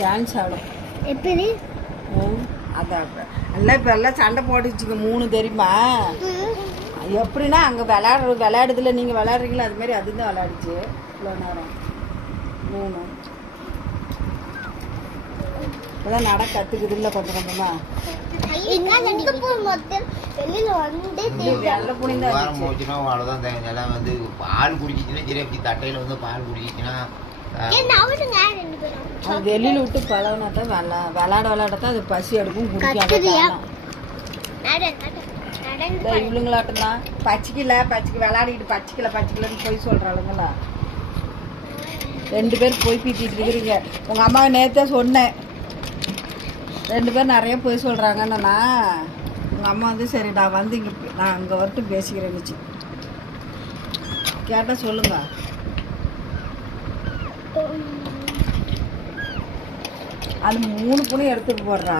Dance ஆடும். எப்படி? அதான் எல்லாம் இப்போ எல்லாம் சண்டை போட்டுச்சுங்க 3 தெரியுமா? எப்படின்னா அங்கே விளையாடுறதுல நீங்கள் விளையாடுறீங்களா அது மாதிரி அதுதான் விளையாடுச்சு இவ்வளோ நேரம் 3. இப்போதான் நட கற்றுக்குது இல்லை கொஞ்சம் கொஞ்சமா. வெள்ளை புனிதான் அவ்வளோதான் வந்து பால் குடிச்சிச்சுன்னா சரி. அப்படி தட்டையில் வந்து பால் குடிச்சிச்சுன்னா அது வெளியில் விட்டு பழகினா தான் விளையாடத்தான் அது பசி எடுக்கும் குடிக்காத. இவளுங்களாட்டம் தான் பச்சிக்கு விளையாடிக்கிட்டு பச்சிக்கலன்னு போய் சொல்கிறாளுங்களா 2 பேர் போய் பீத்திட்டு இருக்கிறீங்க. உங்கள் அம்மாவை நேற்றே சொன்னேன் 2 பேர் நிறைய போய் சொல்கிறாங்கன்னு. உங்கள் அம்மா வந்து சரி நான் வந்து நான் அங்கே வரட்டும் பேசிக்கிறேன்னுச்சு. கேட்டால் சொல்லுங்க. அது 3 புனி எடுத்துட்டு போடுறா.